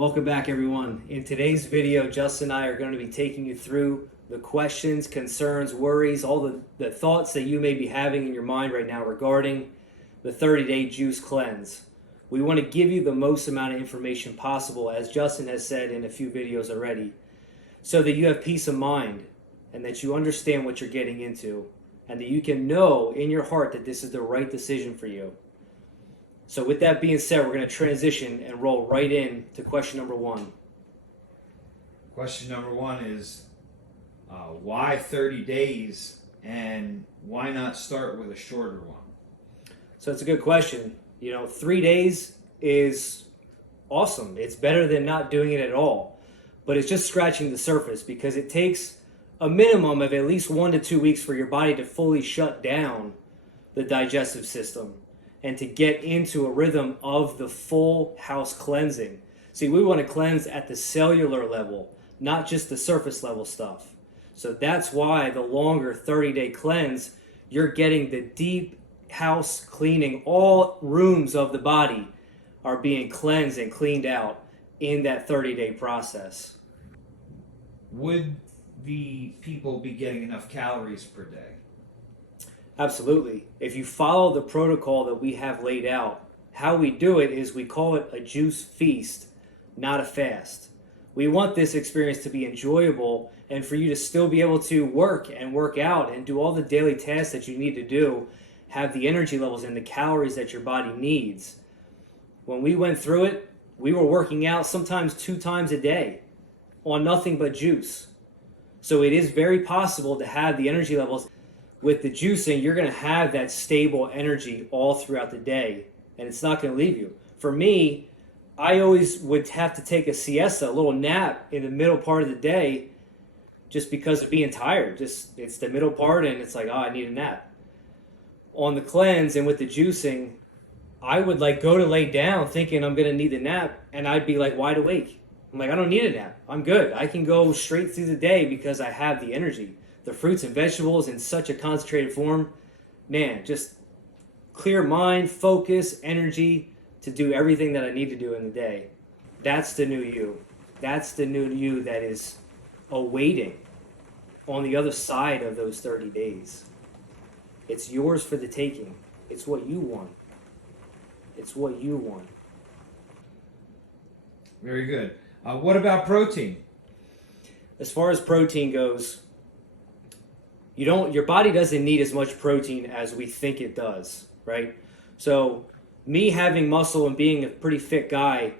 Welcome back, everyone. In today's video, Justin and I are going to be taking you through the questions, concerns, worries, all the thoughts that you may be having in your mind right now regarding the 30-day juice cleanse. We want to give you the most amount of information possible, as Justin has said in a few videos already, so that you have peace of mind and that you understand what you're getting into and that you can know in your heart that this is the right decision for you. So with that being said, we're going to transition and roll right in to question number one. Question number one is, why 30 days and why not start with a shorter one? So it's a good question. 3 days is awesome. It's better than not doing it at all. But it's just scratching the surface because it takes a minimum of at least 1 to 2 weeks for your body to fully shut down the digestive system and to get into a rhythm of the full house cleansing. See, we want to cleanse at the cellular level, not just the surface level stuff. So that's why the longer 30-day cleanse, you're getting the deep house cleaning. All rooms of the body are being cleansed and cleaned out in that 30-day process. Would the people be getting enough calories per day? Absolutely. If you follow the protocol that we have laid out, how we do it is we call it a juice feast, not a fast. We want this experience to be enjoyable and for you to still be able to work and work out and do all the daily tasks that you need to do, have the energy levels and the calories that your body needs. When we went through it, we were working out sometimes 2 times a day on nothing but juice. So it is very possible to have the energy levels. With the juicing, you're going to have that stable energy all throughout the day, and it's not going to leave you. For me, I always would have to take a siesta, a little nap in the middle part of the day just because of being tired. It's the middle part, and it's like, oh, I need a nap. On the cleanse and with the juicing, I would go to lay down thinking I'm going to need a nap, and I'd be wide awake. I'm like, I don't need a nap. I'm good. I can go straight through the day because I have the energy. The fruits and vegetables in such a concentrated form, man, just clear mind, focus, energy to do everything that I need to do in the day. That's the new you. That's the new you that is awaiting on the other side of those 30 days. It's yours for the taking. It's what you want. It's what you want. Very good. What about protein? As far as protein goes, your body doesn't need as much protein as we think it does, right? So me having muscle and being a pretty fit guy,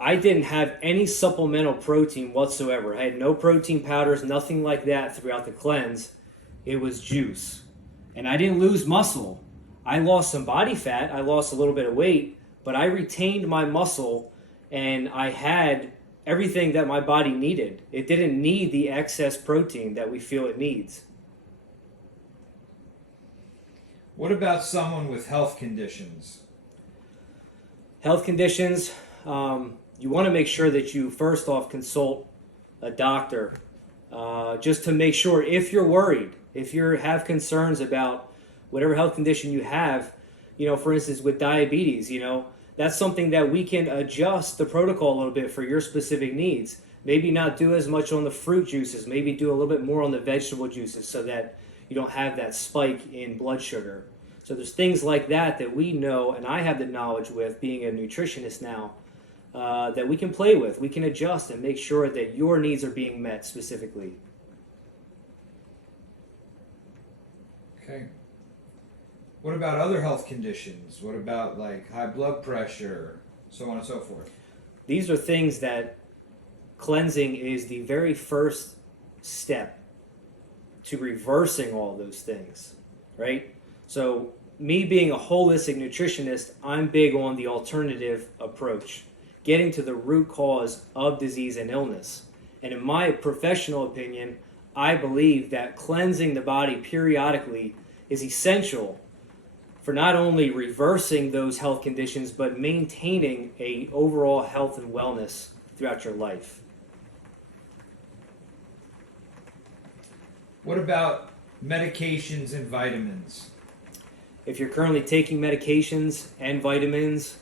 I didn't have any supplemental protein whatsoever. I had no protein powders, nothing like that throughout the cleanse. It was juice. And I didn't lose muscle. I lost some body fat. I lost a little bit of weight, but I retained my muscle and I had everything that my body needed. It didn't need the excess protein that we feel it needs. What about someone with health conditions? Health conditions, you want to make sure that you first off consult a doctor just to make sure if you're worried, if you have concerns about whatever health condition you have, for instance, with diabetes, that's something that we can adjust the protocol a little bit for your specific needs. Maybe not do as much on the fruit juices, maybe do a little bit more on the vegetable juices so that you don't have that spike in blood sugar. So there's things like that we know, and I have the knowledge with being a nutritionist now, that we can play with. We can adjust and make sure that your needs are being met specifically. Okay. What about other health conditions? What about high blood pressure, so on and so forth? These are things that cleansing is the very first step to reversing all those things, right? So me being a holistic nutritionist, I'm big on the alternative approach, getting to the root cause of disease and illness. And in my professional opinion, I believe that cleansing the body periodically is essential for not only reversing those health conditions, but maintaining an overall health and wellness throughout your life. What about medications and vitamins? If you're currently taking medications and vitamins,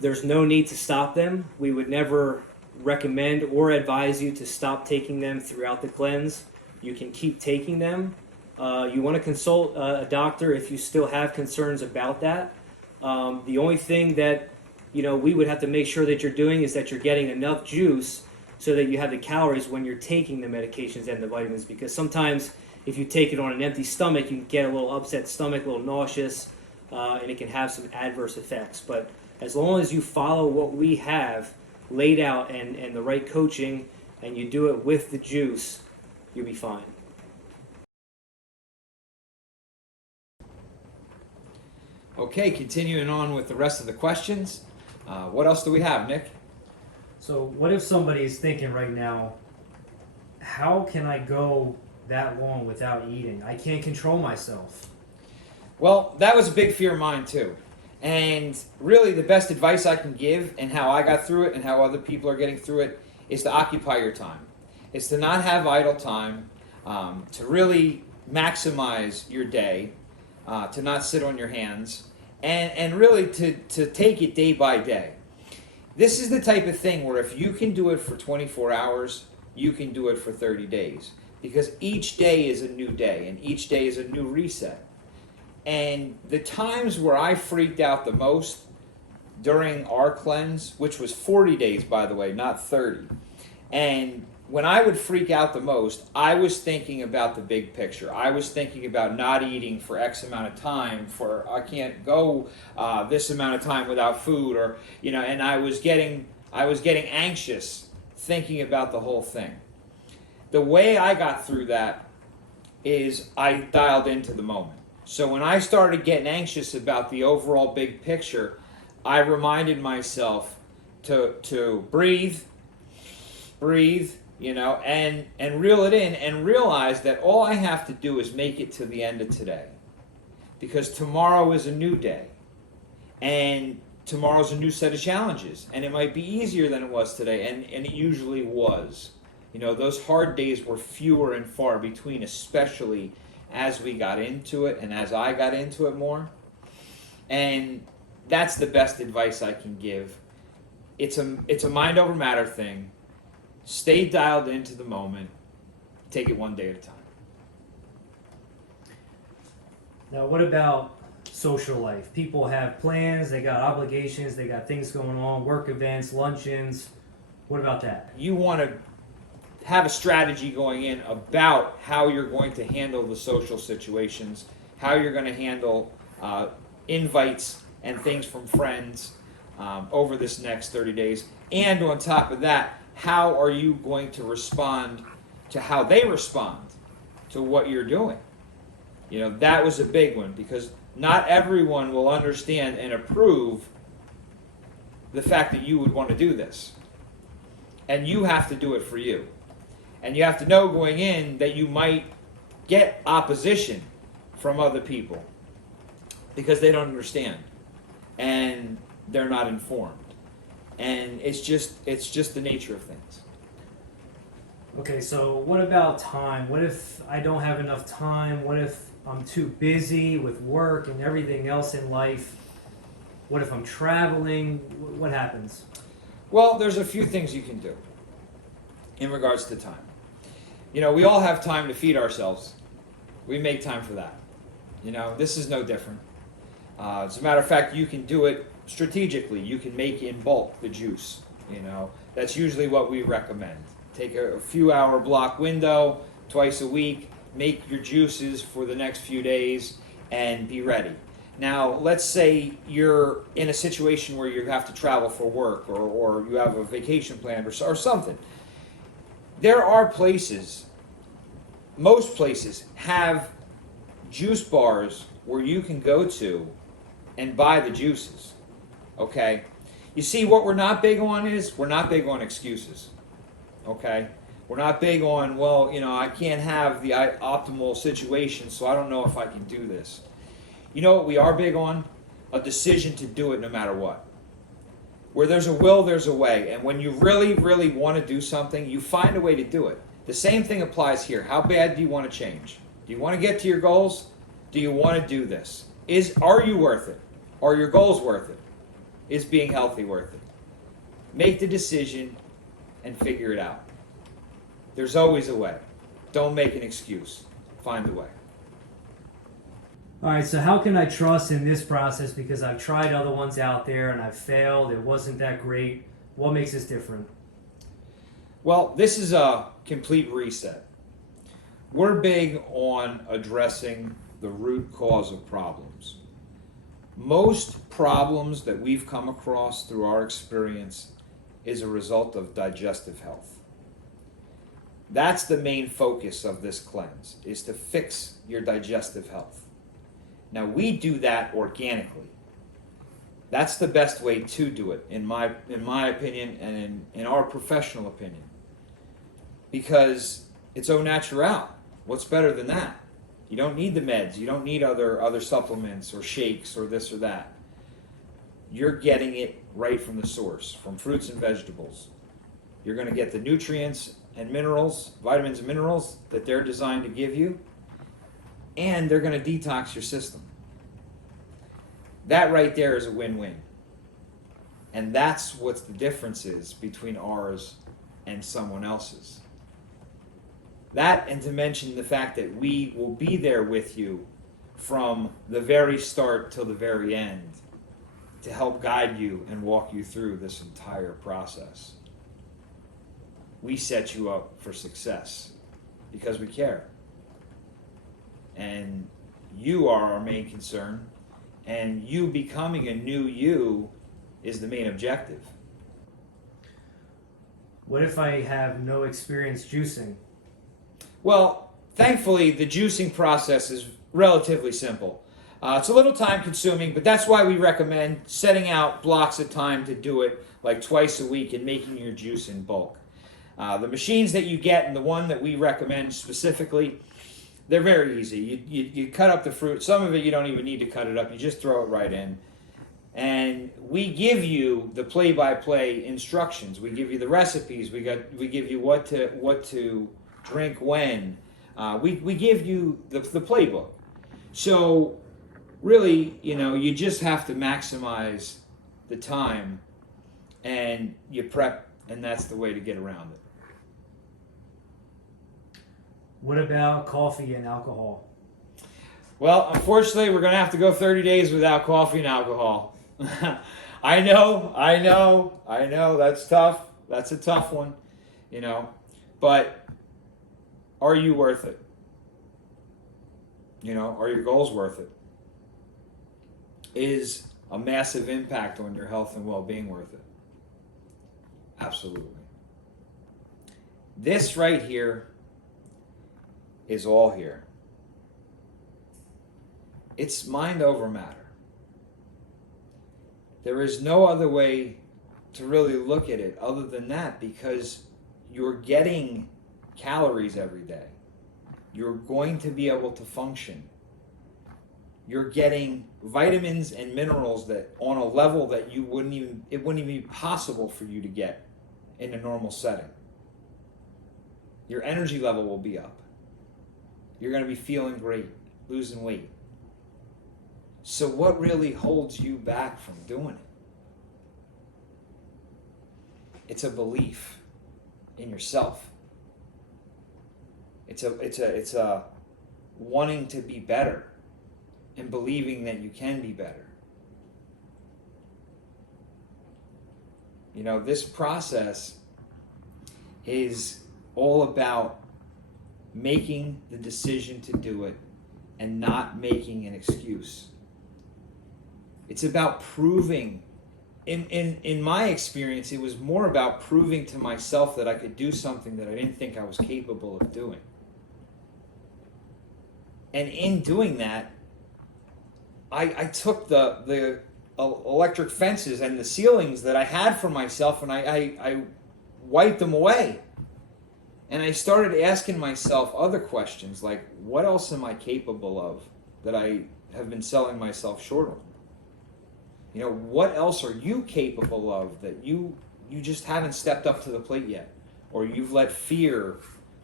There's no need to stop them. We would never recommend or advise you to stop taking them throughout the cleanse. You can keep taking them. You want to consult a doctor if you still have concerns about that. The only thing that we would have to make sure that you're doing is that you're getting enough juice so that you have the calories when you're taking the medications and the vitamins, because sometimes if you take it on an empty stomach, you can get a little upset stomach, a little nauseous, and it can have some adverse effects. But as long as you follow what we have laid out and the right coaching, and you do it with the juice, you'll be fine. Okay, continuing on with the rest of the questions. What else do we have, Nick? So what if somebody is thinking right now, how can I go that long without eating? I can't control myself. Well, that was a big fear of mine too. And really the best advice I can give, and how I got through it and how other people are getting through it, is to occupy your time. It's to not have idle time, to really maximize your day, to not sit on your hands, and really to take it day by day. This is the type of thing where if you can do it for 24 hours, you can do it for 30 days. Because each day is a new day, and each day is a new reset. And the times where I freaked out the most during our cleanse, which was 40 days, by the way, not 30. And when I would freak out the most, I was thinking about the big picture. I was thinking about not eating for X amount of time, for I can't go this amount of time without food, or and I was getting anxious thinking about the whole thing. The way I got through that is I dialed into the moment. So when I started getting anxious about the overall big picture, I reminded myself to breathe, and reel it in, and realize that all I have to do is make it to the end of today. Because tomorrow is a new day. And tomorrow's a new set of challenges. And it might be easier than it was today, and it usually was. Those hard days were fewer and far between, especially as we got into it and as I got into it more. And that's the best advice I can give. It's a mind over matter thing. Stay dialed into the moment. Take it one day at a time. Now, what about social life? People have plans, they got obligations, they got things going on, work events, luncheons. What about that? You want to have a strategy going in about how you're going to handle the social situations, how you're going to handle invites and things from friends over this next 30 days. And on top of that, how are you going to respond to how they respond to what you're doing? That was a big one, because not everyone will understand and approve the fact that you would want to do this. And you have to do it for you. And you have to know going in that you might get opposition from other people because they don't understand and they're not informed. And it's just the nature of things. Okay, so what about time? What if I don't have enough time? What if I'm too busy with work and everything else in life? What if I'm traveling? What happens? Well, there's a few things you can do in regards to time. We all have time to feed ourselves. We make time for that. This is no different. As a matter of fact, you can do it strategically. You can make in bulk the juice. That's usually what we recommend. Take a few hour block window twice a week, make your juices for the next few days, and be ready. Now, let's say you're in a situation where you have to travel for work, or you have a vacation planned or something. There are places, most places have juice bars where you can go to and buy the juices. Okay? You see, what we're not big on is, we're not big on excuses. Okay? We're not big on, I can't have the optimal situation, so I don't know if I can do this. You know what we are big on? A decision to do it no matter what. Where there's a will, there's a way. And when you really, really want to do something, you find a way to do it. The same thing applies here. How bad do you want to change? Do you want to get to your goals? Do you want to do this? Are you worth it? Are your goals worth it? is being healthy worth it? Make the decision and figure it out. There's always a way. Don't make an excuse. Find a way. All right, so how can I trust in this process? Because I've tried other ones out there and I've failed. It wasn't that great. What makes this different? Well, this is a complete reset. We're big on addressing the root cause of problems. Most problems that we've come across through our experience is a result of digestive health. That's the main focus of this cleanse, is to fix your digestive health. Now, we do that organically. That's the best way to do it, in my opinion, and in our professional opinion. Because it's au naturel. What's better than that? You don't need the meds. You don't need other supplements or shakes or this or that. You're getting it right from the source, from fruits and vegetables. You're going to get the nutrients and minerals, vitamins and minerals that they're designed to give you, and they're going to detox your system. That right there is a win-win. And that's what the difference is between ours and someone else's. That, and to mention the fact that we will be there with you from the very start till the very end to help guide you and walk you through this entire process. We set you up for success because we care. And you are our main concern, and you becoming a new you is the main objective. What if I have no experience juicing? Well, thankfully, the juicing process is relatively simple. It's a little time consuming, but that's why we recommend setting out blocks of time to do it, like twice a week, and making your juice in bulk. The machines that you get, and the one that we recommend specifically, they're very easy. You cut up the fruit. Some of it you don't even need to cut it up. You just throw it right in. And we give you the play-by-play instructions. We give you the recipes. We give you what to drink when. We give you the playbook. So really, you just have to maximize the time, and you prep, and that's the way to get around it. What about coffee and alcohol? Well, unfortunately, we're going to have to go 30 days without coffee and alcohol. I know, that's tough. That's a tough one, but are you worth it? Are your goals worth it? Is a massive impact on your health and well-being worth it? Absolutely. This right here is all here. It's mind over matter. There is no other way to really look at it other than that, because you're getting calories every day. You're going to be able to function. You're getting vitamins and minerals that on a level that it wouldn't even be possible for you to get in a normal setting. Your energy level will be up. You're going to be feeling great, losing weight. So what really holds you back from doing it? It's a belief in yourself. It's a wanting to be better and believing that you can be better. This process is all about making the decision to do it and not making an excuse. It's about proving, in my experience, it was more about proving to myself that I could do something that I didn't think I was capable of doing. And in doing that, I took the electric fences and the ceilings that I had for myself, and I wiped them away. And I started asking myself other questions, like, what else am I capable of that I have been selling myself short on? What else are you capable of that you just haven't stepped up to the plate yet? Or you've let fear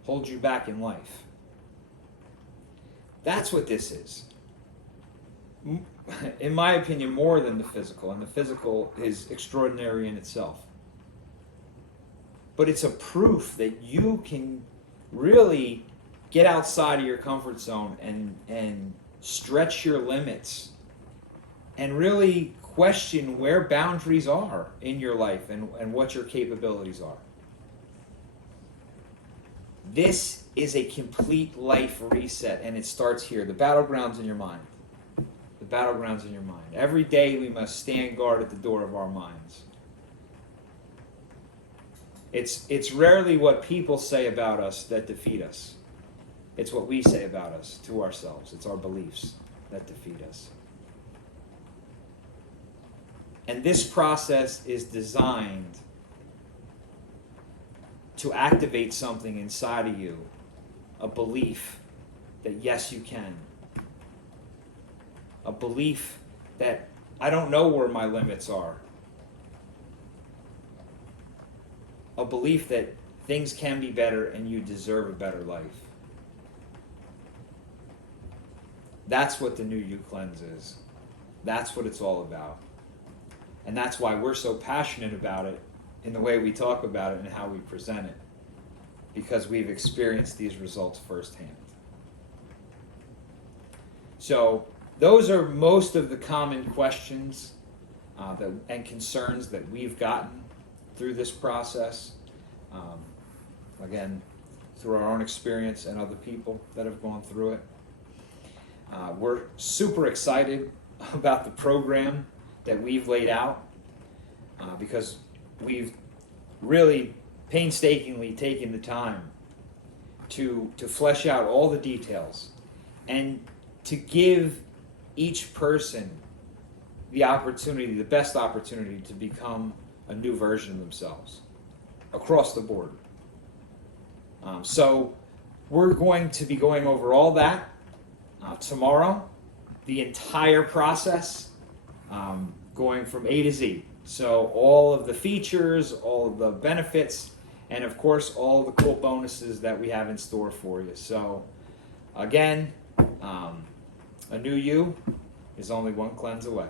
hold you back in life? That's what this is. in my opinion, more than the physical, and the physical is extraordinary in itself. But it's a proof that you can really get outside of your comfort zone and stretch your limits and really question where boundaries are in your life and what your capabilities are. This is a complete life reset, and it starts here. The battleground's in your mind. The battleground's in your mind. Every day we must stand guard at the door of our minds. It's rarely what people say about us that defeat us. It's what we say about us to ourselves. It's our beliefs that defeat us. And this process is designed to activate something inside of you, a belief that yes, you can. A belief that I don't know where my limits are. A belief that things can be better and you deserve a better life. That's what the new You Cleanse is. That's what it's all about. And that's why we're so passionate about it in the way we talk about it and how we present it. Because we've experienced these results firsthand. So those are most of the common questions and concerns that we've gotten through this process. Again, through our own experience and other people that have gone through it. We're super excited about the program that we've laid out because we've really painstakingly taken the time to flesh out all the details and to give each person the opportunity, the best opportunity to become a new version of themselves across the board. So we're going to be going over all that tomorrow, the entire process, going from A to Z. So all of the features, all of the benefits, and of course all of the cool bonuses that we have in store for you. So again, a new you is only one cleanse away.